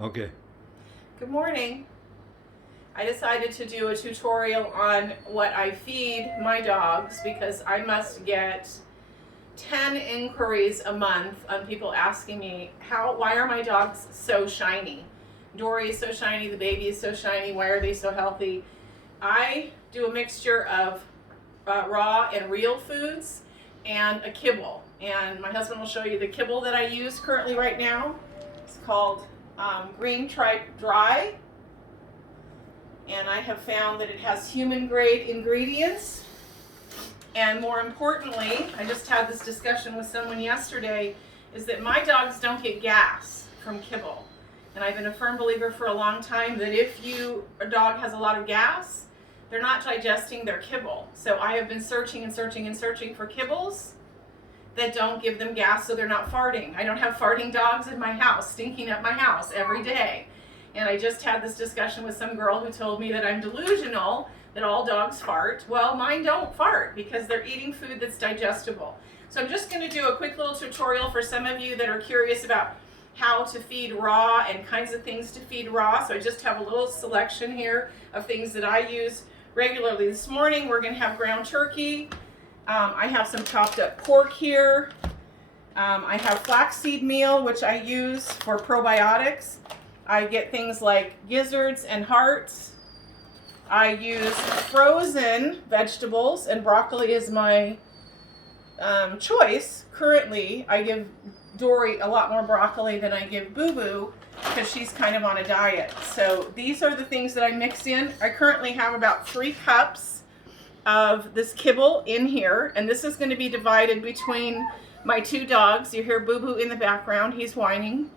Okay. Good morning. I decided to do a tutorial on what I feed my dogs because I must get 10 inquiries a month on people asking me, why are my dogs so shiny? Dory is so shiny, the baby is so shiny, why are they so healthy? I do a mixture of raw and real foods and a kibble. And my husband will show you the kibble that I use currently right now. It's called Green Tripe Dry. And I have found that it has human grade ingredients. And more importantly, I just had this discussion with someone yesterday, is that my dogs don't get gas from kibble. And I've been a firm believer for a long time that if a dog has a lot of gas, they're not digesting their kibble. So I have been searching and searching and searching for kibbles that don't give them gas so they're not farting. I don't have farting dogs in my house, stinking up my house every day. And I just had this discussion with some girl who told me that I'm delusional, that all dogs fart. Well, mine don't fart because they're eating food that's digestible. So I'm just going to do a quick little tutorial for some of you that are curious about how to feed raw and kinds of things to feed raw. So I just have a little selection here of things that I use regularly. This morning we're going to have ground turkey. I have some chopped up pork here. I have flaxseed meal, which I use for probiotics. I get things like gizzards and hearts. I use frozen vegetables, and broccoli is my choice. Currently, I give Dory a lot more broccoli than I give Boo Boo because she's kind of on a diet. So these are the things that I mix in. I currently have about 3 cups of this kibble in here, and this is going to be divided between my 2 dogs. You hear Boo Boo in the background, he's whining.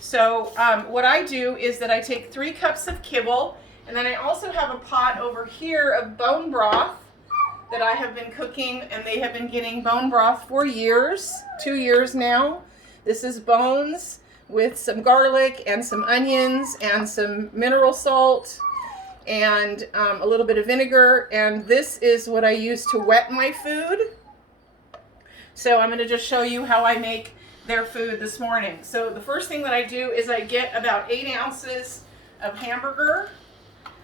So what I do is that I take 3 cups of kibble, and then I also have a pot over here of bone broth that I have been cooking, and they have been getting bone broth for years, 2 years now. This is bones with some garlic and some onions and some mineral salt and a little bit of vinegar, and this is what I use to wet my food. So I'm going to just show you how I make their food this morning. So the first thing that I do is I get about 8 ounces of hamburger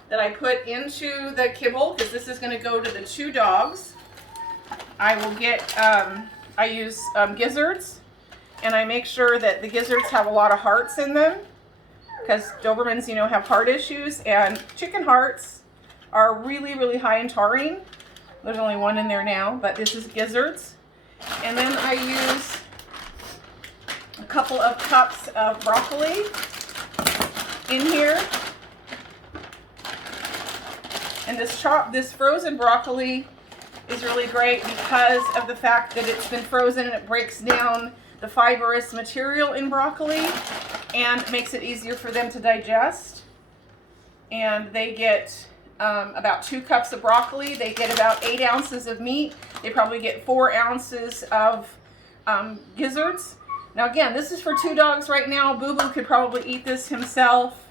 that I put into the kibble because this is going to go to the 2 dogs. I will get, I use gizzards, and I make sure that the gizzards have a lot of hearts in them because Dobermans, have heart issues, and chicken hearts are really, really high in taurine. There's only 1 in there now, but this is gizzards. And then I use a couple of cups of broccoli in here. And this frozen broccoli is really great because of the fact that it's been frozen and it breaks down the fibrous material in broccoli and makes it easier for them to digest. And they get about 2 cups of broccoli. They get about 8 ounces of meat. They probably get 4 ounces of gizzards. Now again, this is for 2 dogs right now. Boo Boo could probably eat this himself.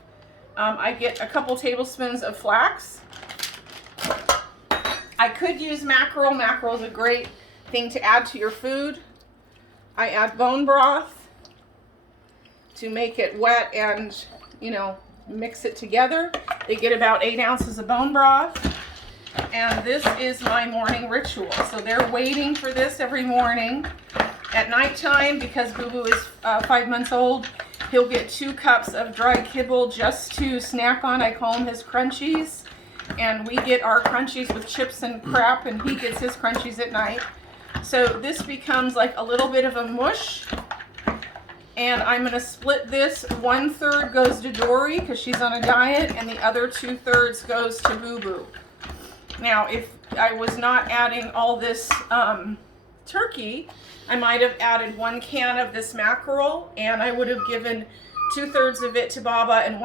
I get a couple tablespoons of flax. I could use mackerel. Mackerel is a great thing to add to your food. I add bone broth to make it wet and, mix it together. They get about 8 ounces of bone broth. And this is my morning ritual. So they're waiting for this every morning. At nighttime, because Boo Boo is 5 months old, he'll get 2 cups of dry kibble just to snack on. I call them his crunchies. And we get our crunchies with chips and crap, and he gets his crunchies at night. So this becomes like a little bit of a mush. And I'm going to split this. 1/3 goes to Dory because she's on a diet, and the other 2/3 goes to Boo Boo. Now, if I was not adding all this turkey, I might have added 1 can of this mackerel, and I would have given 2/3 of it to Baba and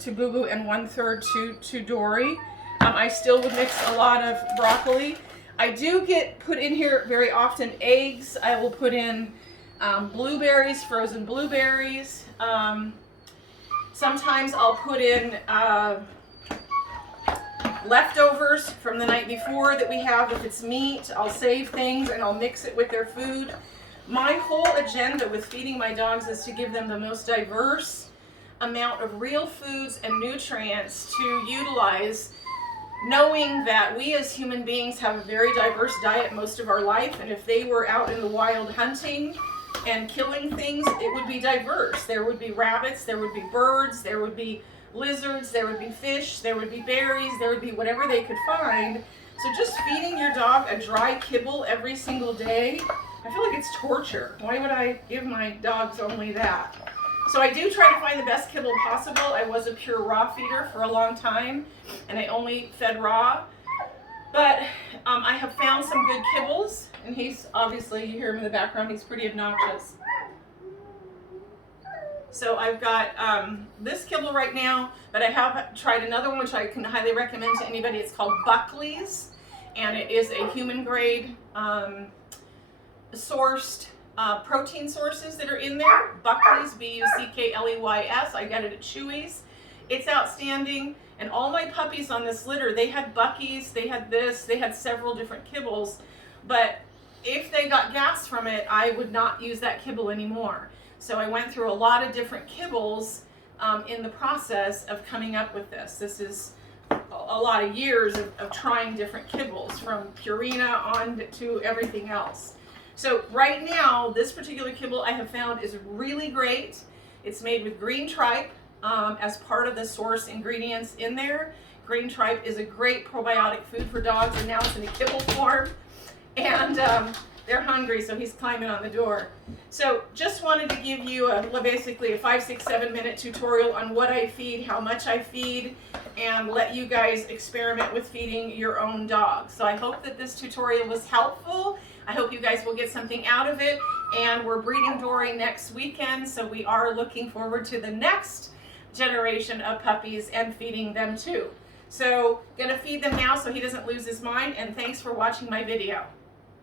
to Boo Boo and 1/3 to Dory. I still would mix a lot of broccoli. I do put in here very often eggs. I will put in blueberries, frozen blueberries. Sometimes I'll put in leftovers from the night before that we have. If it's meat, I'll save things and I'll mix it with their food. My whole agenda with feeding my dogs is to give them the most diverse amount of real foods and nutrients to utilize, knowing that we as human beings have a very diverse diet most of our life, and if they were out in the wild hunting and killing things, it would be diverse. There would be rabbits, there would be birds, there would be lizards, there would be fish, there would be berries, there would be whatever they could find. So just feeding your dog a dry kibble every single day, I feel like it's torture. Why would I give my dogs only that? So I do try to find the best kibble possible. I was a pure raw feeder for a long time, and I only fed raw. But I have found some good kibbles, and he's obviously, you hear him in the background, he's pretty obnoxious. So I've got this kibble right now, but I have tried another one which I can highly recommend to anybody. It's called Buckley's, and it is a human grade sourced protein sources that are in there. Buckley's, Buckleys. I got it at Chewy's. It's outstanding. And all my puppies on this litter, they had Buc-ee's, they had this, they had several different kibbles. But if they got gas from it, I would not use that kibble anymore. So I went through a lot of different kibbles in the process of coming up with this. This is a lot of years of trying different kibbles, from Purina on to everything else. So right now, this particular kibble I have found is really great. It's made with green tripe as part of the source ingredients in there. Green tripe is a great probiotic food for dogs, and now it's in a kibble form. And they're hungry, so he's climbing on the door. So just wanted to give you basically a 5, 6, 7 minute tutorial on what I feed, how much I feed, and let you guys experiment with feeding your own dog. So I hope that this tutorial was helpful. I hope you guys will get something out of it. And we're breeding Dory next weekend, so we are looking forward to the next generation of puppies and feeding them too. So gonna feed them now so he doesn't lose his mind, and thanks for watching my video.